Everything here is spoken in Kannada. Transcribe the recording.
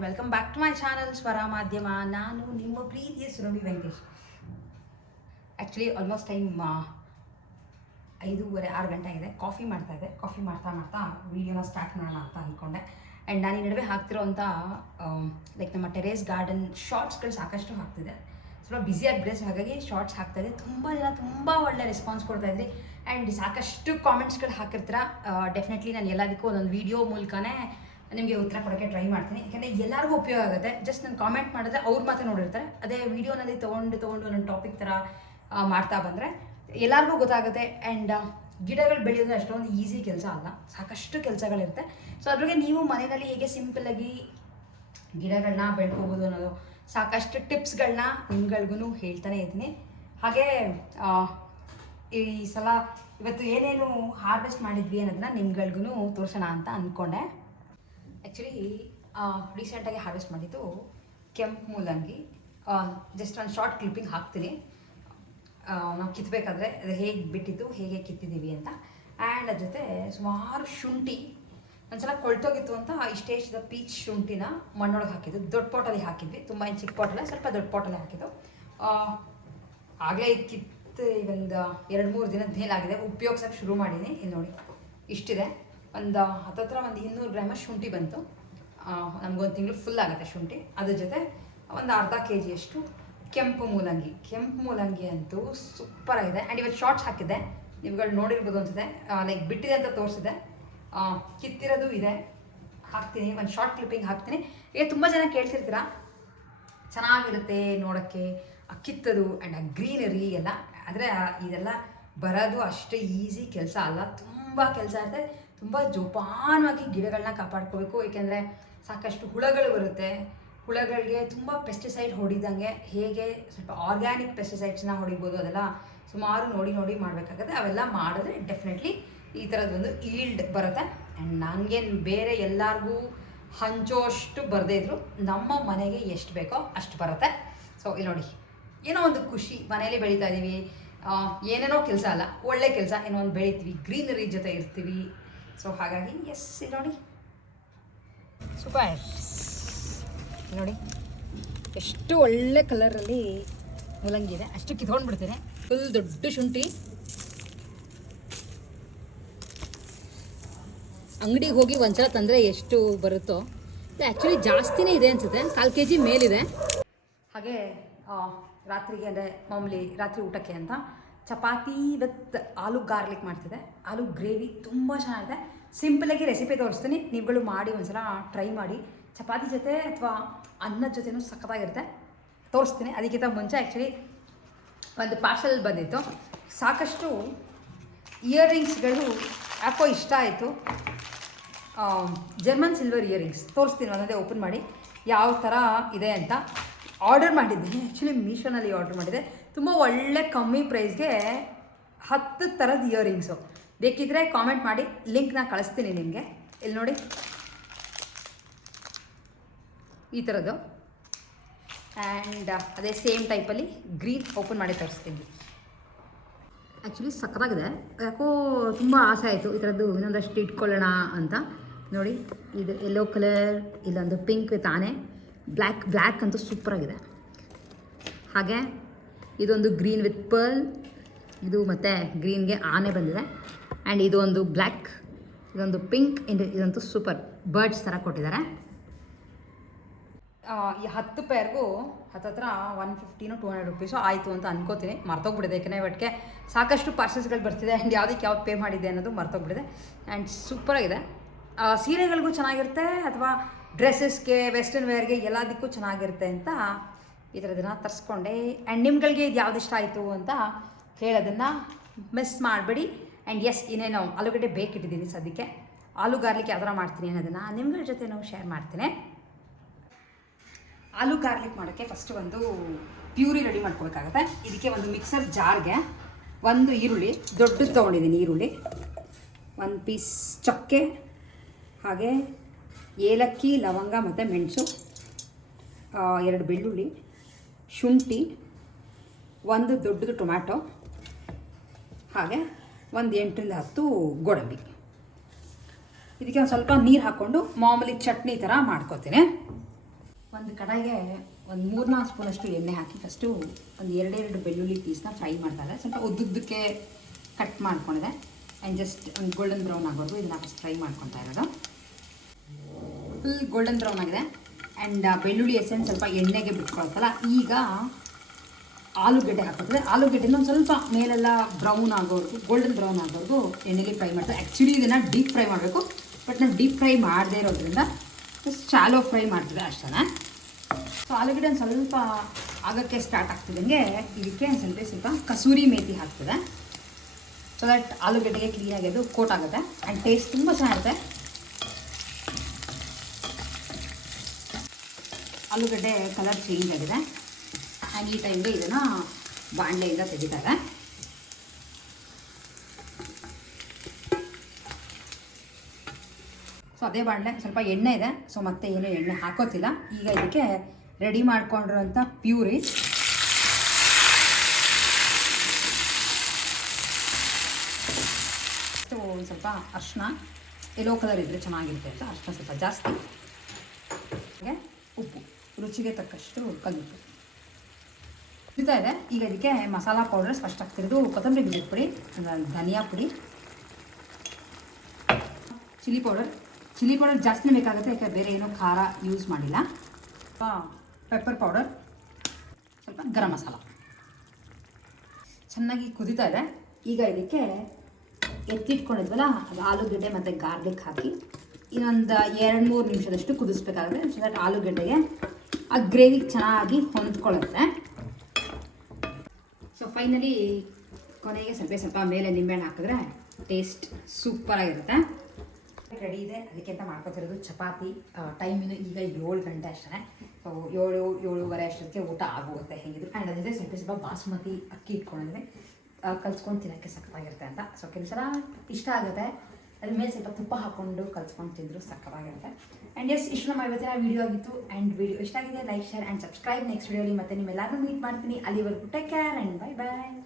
And welcome back to my channel Swara Madhyama ನಾನು ನಿಮ್ಮ ಪ್ರೀತಿಯ Surabhi Venkatesh actually almost time ಐದೂವರೆ, ಆರು ಗಂಟೆ ಆಗಿದೆ. ಕಾಫಿ ಮಾಡ್ತಾ ಇದ್ದೆ ಕಾಫಿ ಮಾಡ್ತಾ ಮಾಡ್ತಾ ವೀಡಿಯೋನ ಸ್ಟಾರ್ಟ್ ಮಾಡೋಣ ಅಂತ ಅಂದ್ಕೊಂಡೆ ಆ್ಯಂಡ್ ನಾನು ಈ ನಡುವೆ ಹಾಕ್ತಿರೋಂಥ ಲೈಕ್ ನಮ್ಮ ಟೆರೇಸ್ ಗಾರ್ಡನ್ ಶಾರ್ಟ್ಸ್ಗಳು ಸಾಕಷ್ಟು ಹಾಕ್ತಿದೆ ಸ್ವಲ್ಪ ಬ್ಯುಸಿ ಆಗಿಬಿಟ್ಟೆ ಸೊ ಹಾಗಾಗಿ ಶಾರ್ಟ್ಸ್ ಹಾಕ್ತಾ ಇದೆ ತುಂಬ ಜನ ತುಂಬ ಒಳ್ಳೆ ರೆಸ್ಪಾನ್ಸ್ ಕೊಡ್ತಾ ಇದ್ರಿ. ಆ್ಯಂಡ್ ಸಾಕಷ್ಟು ಕಾಮೆಂಟ್ಸ್ಗಳು ಹಾಕಿರ್ತೀರ. ಡೆಫಿನೆಟ್ಲಿ ನಾನು ಎಲ್ಲದಕ್ಕೂ ಒಂದೊಂದು ವೀಡಿಯೋ ಮೂಲಕನೇ ನಿಮಗೆ ಉತ್ತರ ಕೊಡೋಕ್ಕೆ ಟ್ರೈ ಮಾಡ್ತೀನಿ. ಯಾಕಂದರೆ ಎಲ್ಲರಿಗೂ ಉಪಯೋಗ ಆಗುತ್ತೆ. ಜಸ್ಟ್ ನಾನು ಕಾಮೆಂಟ್ ಮಾಡಿದ್ರೆ ಅವ್ರು ಮಾತ್ರ ನೋಡಿರ್ತಾರೆ. ಅದೇ ವೀಡಿಯೋನಲ್ಲಿ ತೊಗೊಂಡು ತೊಗೊಂಡು ಒಂದೊಂದು ಟಾಪಿಕ್ ಥರ ಮಾಡ್ತಾ ಬಂದರೆ ಎಲ್ಲರಿಗೂ ಗೊತ್ತಾಗುತ್ತೆ. ಆ್ಯಂಡ್ ಗಿಡಗಳು ಬೆಳೆಯೋದು ಅಷ್ಟೊಂದು ಈಸಿ ಕೆಲಸ ಅಲ್ಲ. ಸಾಕಷ್ಟು ಕೆಲಸಗಳಿರುತ್ತೆ. ಸೊ ಅದ್ರಿಗೆ ನೀವು ಮನೆಯಲ್ಲಿ ಹೇಗೆ ಸಿಂಪಲ್ಲಾಗಿ ಗಿಡಗಳನ್ನ ಬೆಳ್ಕೋಬೋದು ಅನ್ನೋದು ಸಾಕಷ್ಟು ಟಿಪ್ಸ್ಗಳನ್ನ ನಿಮ್ಗಳ್ಗೂ ಹೇಳ್ತಾನೆ ಇದ್ದೀನಿ. ಹಾಗೆ ಈ ಸಲ ಇವತ್ತು ಏನೇನು ಹಾರ್ವೆಸ್ಟ್ ಮಾಡಿದ್ವಿ ಅನ್ನೋದನ್ನ ನಿಮ್ಗಳ್ಗೂ ತೋರಿಸೋಣ ಅಂತ ಅಂದ್ಕೊಂಡೆ ಆ್ಯಕ್ಚುಲಿ ರೀಸೆಂಟಾಗಿ ಹಾರ್ವೆಸ್ಟ್ ಮಾಡಿದ್ದು ಕೆಂಪು ಮೂಲಂಗಿ. ಜಸ್ಟ್ ಒಂದು ಶಾರ್ಟ್ ಕ್ಲಿಪ್ಪಿಂಗ್ ಹಾಕ್ತೀನಿ. ನಾವು ಕಿತ್ತಬೇಕಾದ್ರೆ ಅದು ಹೇಗೆ ಬಿಟ್ಟಿದ್ದು, ಹೇಗೆ ಕಿತ್ತಿದ್ದೀವಿ ಅಂತ. ಆ್ಯಂಡ್ ಅದ್ರ ಜೊತೆ ಸುಮಾರು ಶುಂಠಿ. ಒಂದ್ಸಲ ಕೊಳ್ತೋಗಿತ್ತು ಅಂತ ಇಷ್ಟೇ ಇಷ್ಟದ ಪೀಚ್ ಶುಂಠಿನ ಮಣ್ಣೊಳಗೆ ಹಾಕಿದ್ದು. ದೊಡ್ಡ ಪಾಟಲ್ಲಿ ಹಾಕಿದ್ವಿ. ತುಂಬ ಚಿಕ್ಕ ಪಾಟಲ್ಲ ಸ್ವಲ್ಪ ದೊಡ್ಡ ಪಾಟಲ್ಲಿ ಹಾಕಿದ್ದು. ಆಗಲೇ ಕಿತ್ತು ಒಂದು ಎರಡು ಮೂರು ದಿನದ ಮೇಲಾಗಿದೆ ಉಪಯೋಗಿಸೋಕೆ ಶುರು ಮಾಡೀನಿ. ಇಲ್ಲಿ ನೋಡಿ, ಇಷ್ಟಿದೆ. ಒಂದು ಹತ್ತತ್ರ ಒಂದು ಇನ್ನೂರು ಗ್ರಾಮ ಶುಂಠಿ ಬಂತು. ನಮಗೊಂದು ತಿಂಗಳು ಫುಲ್ ಆಗುತ್ತೆ ಶುಂಠಿ. ಅದ್ರ ಜೊತೆ ಒಂದು ಅರ್ಧ ಕೆ ಜಿಯಷ್ಟು ಕೆಂಪು ಮೂಲಂಗಿ. ಕೆಂಪು ಮೂಲಂಗಿ ಅಂತೂ ಸೂಪರ್ ಆಗಿದೆ. ಆ್ಯಂಡ್ ಇವತ್ತು ಶಾರ್ಟ್ಸ್ ಹಾಕಿದ್ದೆ. ನೀವುಗಳು ನೋಡಿರ್ಬೋದು ಅನ್ಸುತ್ತೆ. ಲೈಕ್ ಬಿಟ್ಟಿದೆ ಅಂತ ತೋರಿಸಿದೆ. ಕಿತ್ತಿರೋದು ಇದೆ. ಹಾಕ್ತೀನಿ. ಒಂದು ಶಾರ್ಟ್ ಕ್ಲಿಪ್ಪಿಂಗ್ ಹಾಕ್ತೀನಿ. ಈಗ ತುಂಬ ಜನ ಕೇಳ್ತಿರ್ತೀರಾ? ಚೆನ್ನಾಗಿರುತ್ತೆ ನೋಡೋಕ್ಕೆ. ಆ ಕಿತ್ತದು ಆ್ಯಂಡ್ ಆ ಗ್ರೀನರಿ ಎಲ್ಲ. ಆದರೆ ಇದೆಲ್ಲ ಬರೋದು ಅಷ್ಟೇ ಈಸಿ ಕೆಲಸ ಅಲ್ಲ. ತುಂಬ ಕೆಲಸ ಇರುತ್ತೆ. ತುಂಬ ಜೋಪಾನವಾಗಿ ಗಿಡಗಳನ್ನ ಕಾಪಾಡ್ಕೋಬೇಕು, ಏಕೆಂದರೆ ಸಾಕಷ್ಟು ಹುಳಗಳು ಬರುತ್ತೆ. ಹುಳಗಳಿಗೆ ತುಂಬ ಪೆಸ್ಟಿಸೈಡ್ ಹೊಡಿದಂಗೆ ಹೇಗೆ ಸ್ವಲ್ಪ ಆರ್ಗ್ಯಾನಿಕ್ ಪೆಸ್ಟಿಸೈಡ್ಸ್ನ ಹೊಡಿಬೋದು ಅದೆಲ್ಲ ಸುಮಾರು ನೋಡಿ ನೋಡಿ ಮಾಡಬೇಕಾಗತ್ತೆ. ಅವೆಲ್ಲ ಮಾಡಿದ್ರೆ ಡೆಫಿನೆಟ್ಲಿ ಈ ಥರದ್ದೊಂದು ಈಲ್ಡ್ ಬರುತ್ತೆ. ಆ್ಯಂಡ್ ನನಗೇನು ಬೇರೆ ಎಲ್ಲರಿಗೂ ಹಂಚೋಷ್ಟು ಬರದೇ ಇದ್ರು ನಮ್ಮ ಮನೆಗೆ ಎಷ್ಟು ಬೇಕೋ ಅಷ್ಟು ಬರುತ್ತೆ. ಸೊ ಇಲ್ಲಿ ನೋಡಿ, ಏನೋ ಒಂದು ಖುಷಿ ಮನೇಲಿ ಬೆಳೀತಾ ಇದ್ದೀವಿ ಏನೇನೋ ಕೆಲಸ ಅಲ್ಲ, ಒಳ್ಳೆ ಕೆಲಸ, ಏನೋ ಒಂದು ಬೆಳಿತೀವಿ. ಗ್ರೀನರಿ ಜೊತೆ ಇರ್ತೀವಿ. ಸೊ ಹಾಗಾಗಿ ಎಸ್ ನೋಡಿ. ಸೂಪರ್ ನೋಡಿ, ಎಷ್ಟು ಒಳ್ಳೆ ಕಲರಲ್ಲಿ ಮೂಲಂಗಿ ಇದೆ. ಅಷ್ಟು ಕಿತ್ಕೊಂಡ್ಬಿಡ್ತೀನಿ ಫುಲ್ ದೊಡ್ಡ ಶುಂಠಿ. ಅಂಗಡಿಗೆ ಹೋಗಿ ಒಂದ್ಸಲ ತಂದರೆ ಎಷ್ಟು ಬರುತ್ತೋ. ಆ್ಯಕ್ಚುಲಿ ಜಾಸ್ತಿನೇ ಇದೆ ಅನಿಸುತ್ತೆ. ಕಾಲು ಕೆ ಜಿ ಮೇಲಿದೆ. ಹಾಗೆ ರಾತ್ರಿಗೆ ಅಂದರೆ ಮಾಮೂಲಿ ರಾತ್ರಿ ಊಟಕ್ಕೆ ಅಂತ ಚಪಾತಿ ವಿತ್ ಆಲೂ ಗಾರ್ಲಿಕ್ ಮಾಡ್ತಿದ್ದೆ. ಆಲೂ ಗ್ರೇವಿ ತುಂಬ ಚೆನ್ನಾಗಿದೆ. ಸಿಂಪಲಾಗಿ ರೆಸಿಪಿ ತೋರಿಸ್ತೀನಿ. ನೀವುಗಳು ಮಾಡಿ ಒಂದ್ಸಲ ಟ್ರೈ ಮಾಡಿ. ಚಪಾತಿ ಜೊತೆ ಅಥವಾ ಅನ್ನದ ಜೊತೆನೂ ಸಖತ್ತಾಗಿರುತ್ತೆ. ತೋರಿಸ್ತೀನಿ. ಅದಕ್ಕಿಂತ ಮುಂಚೆ ಆ್ಯಕ್ಚುಲಿ ಒಂದು ಪಾರ್ಸಲ್ ಬಂದಿತ್ತು. ಸಾಕಷ್ಟು ಇಯರಿಂಗ್ಸ್ಗಳು ಯಾಕೋ ಇಷ್ಟ ಆಯಿತು. ಜರ್ಮನ್ ಸಿಲ್ವರ್ ಇಯರಿಂಗ್ಸ್ ತೋರಿಸ್ತೀನಿ ಒಂದೊಂದೇ ಓಪನ್ ಮಾಡಿ. ಯಾವ ಥರ ಇದೆ ಅಂತ. ಆರ್ಡರ್ ಮಾಡಿದ್ದೀನಿ. ಆ್ಯಕ್ಚುಲಿ ಮೀಶೋನಲ್ಲಿ ಆರ್ಡರ್ ಮಾಡಿದೆ ತುಂಬ ಒಳ್ಳೆ ಕಮ್ಮಿ ಪ್ರೈಸ್ಗೆ ಹತ್ತು ಥರದ ಇಯರಿಂಗ್ಸು ಬೇಕಿದ್ರೆ ಕಾಮೆಂಟ್ ಮಾಡಿ ಲಿಂಕ್ನ ಕಳಿಸ್ತೀನಿ ನಿಮಗೆ. ಇಲ್ಲಿ ನೋಡಿ. ಈ ಥರದ್ದು ಆ್ಯಂಡ್ ಅದೇ ಸೇಮ್ ಟೈಪಲ್ಲಿ ಗ್ರೀನ್ ಓಪನ್ ಮಾಡಿ ತರಿಸ್ತೀನಿ. ಆ್ಯಕ್ಚುಲಿ ಸಕ್ಕತ್ತಾಗಿದೆ. ಯಾಕೋ ತುಂಬ ಆಸೆ ಆಯಿತು ಈ ಥರದ್ದು ಇನ್ನೊಂದಷ್ಟು ಇಟ್ಕೊಳ್ಳೋಣ ಅಂತ. ನೋಡಿ, ಇದು ಯೆಲ್ಲೋ ಕಲರ್ ಇಲ್ಲೊಂದು ಪಿಂಕ್ ತಾನೇ. ಬ್ಲ್ಯಾಕ್ ಬ್ಲ್ಯಾಕ್ ಅಂತೂ ಸೂಪರಾಗಿದೆ ಹಾಗೆ ಇದೊಂದು ಗ್ರೀನ್ ವಿತ್ ಪರ್ಲ್. ಇದು ಮತ್ತು ಗ್ರೀನ್ಗೆ ಆನೆ ಬಂದಿದೆ. ಆ್ಯಂಡ್ ಇದೊಂದು ಬ್ಲ್ಯಾಕ್ ಇದೊಂದು ಪಿಂಕ್ ಇದಂತೂ ಸೂಪರ್. ಬರ್ಡ್ಸ್ ಥರ ಕೊಟ್ಟಿದ್ದಾರೆ. ಈ ಹತ್ತು ಪೇರ್ಗೂ ಹತ್ತತ್ರ ಒನ್ ಫಿಫ್ಟಿನೋ ಟೂ ಹಂಡ್ರೆಡ್ ರುಪೀಸು ಆಯಿತು ಅಂತ ಅನ್ಕೋತೀನಿ. ಮರ್ತೋಗ್ಬಿಡಿದೆ ಏಕೆ ಒಟ್ಟಿಗೆ ಸಾಕಷ್ಟು ಪಾರ್ಸಲ್ಸ್ಗಳು ಬರ್ತಿದೆ. ಆ್ಯಂಡ್ ಯಾವುದಕ್ಕೆ ಯಾವ್ದು ಪೇ ಮಾಡಿದೆ ಅನ್ನೋದು ಮರ್ತೋಗ್ಬಿಡಿದೆ ಆ್ಯಂಡ್ ಸೂಪರಾಗಿದೆ ಸೀರೆಗಳಿಗೂ ಚೆನ್ನಾಗಿರುತ್ತೆ ಅಥವಾ ಡ್ರೆಸ್ಸಸ್ಗೆ ವೆಸ್ಟರ್ನ್ ವೇರ್ಗೆ ಎಲ್ಲದಕ್ಕೂ ಚೆನ್ನಾಗಿರುತ್ತೆ ಅಂತ ಈ ಥರದನ್ನು ತರಿಸ್ಕೊಂಡೆ. ಆ್ಯಂಡ್ ನಿಮ್ಗಳಿಗೆ ಇದು ಯಾವ್ದು ಇಷ್ಟ ಆಯಿತು ಅಂತ ಹೇಳೋದನ್ನು ಮಿಸ್ ಮಾಡಬೇಡಿ. ಆ್ಯಂಡ್ ಎಸ್ ಇನ್ನೇನು ಆಲೂಗಡ್ಡೆ ಬೇಕಿಟ್ಟಿದ್ದೀನಿ ಸದ್ಯಕ್ಕೆ. ಆಲೂ ಗಾರ್ಲಿಕ್ ಯಾವ ಥರ ಮಾಡ್ತೀನಿ ಅನ್ನೋದನ್ನು ನಿಮ್ಗಳ ಜೊತೆ ನಾವು ಶೇರ್ ಮಾಡ್ತೀನಿ. ಆಲೂ ಗಾರ್ಲಿಕ್ ಮಾಡೋಕ್ಕೆ ಫಸ್ಟ್ ಒಂದು ಪ್ಯೂರಿ ರೆಡಿ ಮಾಡ್ಕೋಬೇಕಾಗತ್ತೆ. ಇದಕ್ಕೆ ಒಂದು ಮಿಕ್ಸರ್ ಜಾರ್ಗೆ ಒಂದು ಈರುಳ್ಳಿ, ದೊಡ್ಡದು ತೊಗೊಂಡಿದ್ದೀನಿ ಈರುಳ್ಳಿ. ಒಂದು ಪೀಸ್ ಚಕ್ಕೆ, ಹಾಗೆ ಏಲಕ್ಕಿ, ಲವಂಗ ಮತ್ತು ಮೆಣಸು ಎರಡು ಬೆಳ್ಳುಳ್ಳಿ ಶುಂಠಿ, ಒಂದು ದೊಡ್ಡದು ಟೊಮ್ಯಾಟೊ, ಹಾಗೆ ಒಂದು ಎಂಟರಿಂದ ಹತ್ತು ಗೋಡಂಬಿ. ಇದಕ್ಕೆ ಒಂದು ಸ್ವಲ್ಪ ನೀರು ಹಾಕ್ಕೊಂಡು ಮಾಮೂಲಿ ಚಟ್ನಿ ಥರ ಮಾಡ್ಕೋತೀನಿ. ಒಂದು ಕಡೆಗೆ ಒಂದು ಮೂರ್ನಾಲ್ಕು ಸ್ಪೂನಷ್ಟು ಎಣ್ಣೆ ಹಾಕಿ ಫಸ್ಟು ಒಂದು ಎರಡೆರಡು ಬೆಳ್ಳುಳ್ಳಿ ಪೀಸ್ನ ಫ್ರೈ ಮಾಡ್ತಾರೆ ಸ್ವಲ್ಪ ಉದ್ದುದ್ದಕ್ಕೆ ಕಟ್ ಮಾಡ್ಕೊಂಡಿದೆ. ಆ್ಯಂಡ್ ಜಸ್ಟ್ ಒಂದು ಗೋಲ್ಡನ್ ಬ್ರೌನ್ ಆಗೋದು ಇದನ್ನ ಫಸ್ಟ್ ಫ್ರೈ ಮಾಡ್ಕೊತಾ ಇರೋದು. ಫುಲ್ ಗೋಲ್ಡನ್ ಬ್ರೌನ್ ಆಗಿದೆ. ಆ್ಯಂಡ್ ಬೆಳ್ಳುಳ್ಳಿ ಎಸೆನ್ ಸ್ವಲ್ಪ ಎಣ್ಣೆಗೆ ಬಿಟ್ಕೊಳ್ತಲ್ಲ, ಈಗ ಆಲೂಗಡ್ಡೆ ಹಾಕೋದ್ರೆ ಆಲೂಗಡ್ಡೆನ ಒಂದು ಸ್ವಲ್ಪ ಮೇಲೆಲ್ಲ ಬ್ರೌನ್ ಆಗೋರ್ಗು ಗೋಲ್ಡನ್ ಬ್ರೌನ್ ಆಗೋರ್ಗು ಎಣ್ಣೆಲಿ ಫ್ರೈ ಮಾಡ್ತಾರೆ. ಆ್ಯಕ್ಚುಲಿ ಇದನ್ನು ಡೀಪ್ ಫ್ರೈ ಮಾಡಬೇಕು. ಬಟ್ ನಾವು ಡೀಪ್ ಫ್ರೈ ಮಾಡದೇ ಇರೋದ್ರಿಂದ ಚಾಲೋ ಫ್ರೈ ಮಾಡ್ತಿದ್ದೆ ಅಷ್ಟೇ ಸೊ ಆಲೂಗಡ್ಡೆ ಒಂದು ಸ್ವಲ್ಪ ಆಗೋಕ್ಕೆ ಸ್ಟಾರ್ಟ್ ಆಗ್ತಿದ್ದಂಗೆ ಇದಕ್ಕೆ ಒಂದು ಸ್ವಲ್ಪ ಸ್ವಲ್ಪ ಕಸೂರಿ ಮೇಥಿ ಹಾಕ್ತದೆ. ಸೊ ದಟ್ ಆಲೂಗಡ್ಡೆಗೆ ಕ್ಲೀನಾಗಿ ಅದು ಕೋಟ್ ಆಗುತ್ತೆ. ಆ್ಯಂಡ್ ಟೇಸ್ಟ್ ತುಂಬ ಚೆನ್ನಾಗಿರುತ್ತೆ. ಆಲೂಗಡ್ಡೆ ಕಲರ್ ಚೇಂಜ್ ಆಗಿದೆ. ಆ್ಯಂಡ್ ಈ ಟೈಮ್ಗೆ ಇದನ್ನು ಬಾಣಲೆಯಿಂದ ತೆಗಿತಾರೆ. ಸೊ ಅದೇ ಬಾಣಲೆ ಸ್ವಲ್ಪ ಎಣ್ಣೆ ಇದೆ. ಸೊ ಮತ್ತೆ ಏನು ಎಣ್ಣೆ ಹಾಕೋತಿಲ್ಲ. ಈಗ ಇದಕ್ಕೆ ರೆಡಿ ಮಾಡ್ಕೊಂಡಿರೋಂಥ ಪ್ಯೂರಿ ಸೊ ಒಂದು ಸ್ವಲ್ಪ ಅರ್ಶಿನ. ಎಲ್ಲೋ ಕಲರ್ ಇದ್ದರೆ ಚೆನ್ನಾಗಿರುತ್ತೆ ಅಂತ ಅರ್ಶಿನ ಸ್ವಲ್ಪ ಜಾಸ್ತಿ. ರುಚಿಗೆ ತಕ್ಕಷ್ಟು ಕಲ್ಲುಪ್ಪು ಕುದಿತಾ ಇದೆ. ಈಗ ಇದಕ್ಕೆ ಮಸಾಲ ಪೌಡರ್ ಫಸ್ಟ್ ಹಾಕ್ತಿರೋದು ಕೊತ್ತಂಬರಿ ಬೀಜದ ಪುಡಿ ಧನಿಯಾ ಪುಡಿ. ಚಿಲ್ಲಿ ಪೌಡರ್ ಚಿಲ್ಲಿ ಪೌಡರ್ ಜಾಸ್ತಿನೇ ಬೇಕಾಗುತ್ತೆ ಯಾಕೆ ಬೇರೆ ಏನೂ ಖಾರ ಯೂಸ್ ಮಾಡಿಲ್ಲ. ಪೆಪ್ಪರ್ ಪೌಡರ್ ಸ್ವಲ್ಪ ಗರಂ ಮಸಾಲ. ಚೆನ್ನಾಗಿ ಕುದೀತಾ ಇದೆ. ಈಗ ಇದಕ್ಕೆ ಎತ್ತಿಟ್ಕೊಂಡಿದ್ವಲ್ಲ, ಅದು ಆಲೂಗಡ್ಡೆ ಮತ್ತು ಗಾರ್ಲಿಕ್ ಹಾಕಿ ಇನ್ನೊಂದು ಎರಡು ಮೂರು ನಿಮಿಷದಷ್ಟು ಕುದಿಸ್ಬೇಕಾಗುತ್ತೆ. ಆಲೂಗಡ್ಡೆಗೆ ಆ ಗ್ರೇವಿ ಚೆನ್ನಾಗಿ ಹೊಂದ್ಕೊಳ್ಳುತ್ತೆ. ಸೊ ಫೈನಲಿ ಕೊನೆಗೆ ಸ್ವಲ್ಪ ಸ್ವಲ್ಪ ಮೇಲೆ ನಿಂಬೆಹಣ್ಣು ಹಾಕಿದ್ರೆ ಟೇಸ್ಟ್ ಸೂಪರಾಗಿರುತ್ತೆ ರೆಡಿ ಇದೆ. ಅದಕ್ಕೆ ಅಂತ ಮಾಡ್ಕೊತಿರೋದು ಚಪಾತಿ ಟೈಮಿನ ಈಗ ಏಳು ಗಂಟೆ ಅಷ್ಟೇ ಸೊ ಏಳು, ಏಳುವರೆ ಅಷ್ಟೊತ್ತಿಗೆ ಊಟ ಆಗೋಗುತ್ತೆ ಹೇಗಿದ್ರು. ಆ್ಯಂಡ್ ಅದಿದೆ ಸ್ವಲ್ಪ ಸ್ವಲ್ಪ ಬಾಸುಮತಿ ಅಕ್ಕಿ ಇಟ್ಕೊಂಡಿದ್ರೆ ಕಲ್ಸ್ಕೊಂಡು ತಿನ್ನೋಕ್ಕೆ ಸಕ್ಕತ್ತಾಗಿರುತ್ತೆ ಅಂತ. ಸೊ ಕೆಲವು ಸಲ ಇಷ್ಟ ಆಗುತ್ತೆ. ಅದ್ರ ಮೇಲೆ ಸ್ವಲ್ಪ ತುಪ್ಪ ಹಾಕ್ಕೊಂಡು ಕಲ್ಸ್ಕೊಂಡು ತಿಂದರು ಸಕ್ಕತ್ತಾಗಿರುತ್ತೆ ಆ್ಯಂಡ್ ಎಸ್ ಇಷ್ಟು ನಮ್ಮ ಇವತ್ತಿನ ವೀಡಿಯೋ ಆಗಿತ್ತು ಆ್ಯಂಡ್ ವೀಡಿಯೋ ಇಷ್ಟ ಆಗಿದೆ like share and subscribe next ವೀಡಿಯೋಲಿ ಮತ್ತೆ ನಿಮ್ಮೆಲ್ಲರೂ ಮೀಟ್ ಮಾಡ್ತೀನಿ. ಅಲ್ಲಿವರೆಗೂ take care and bye bye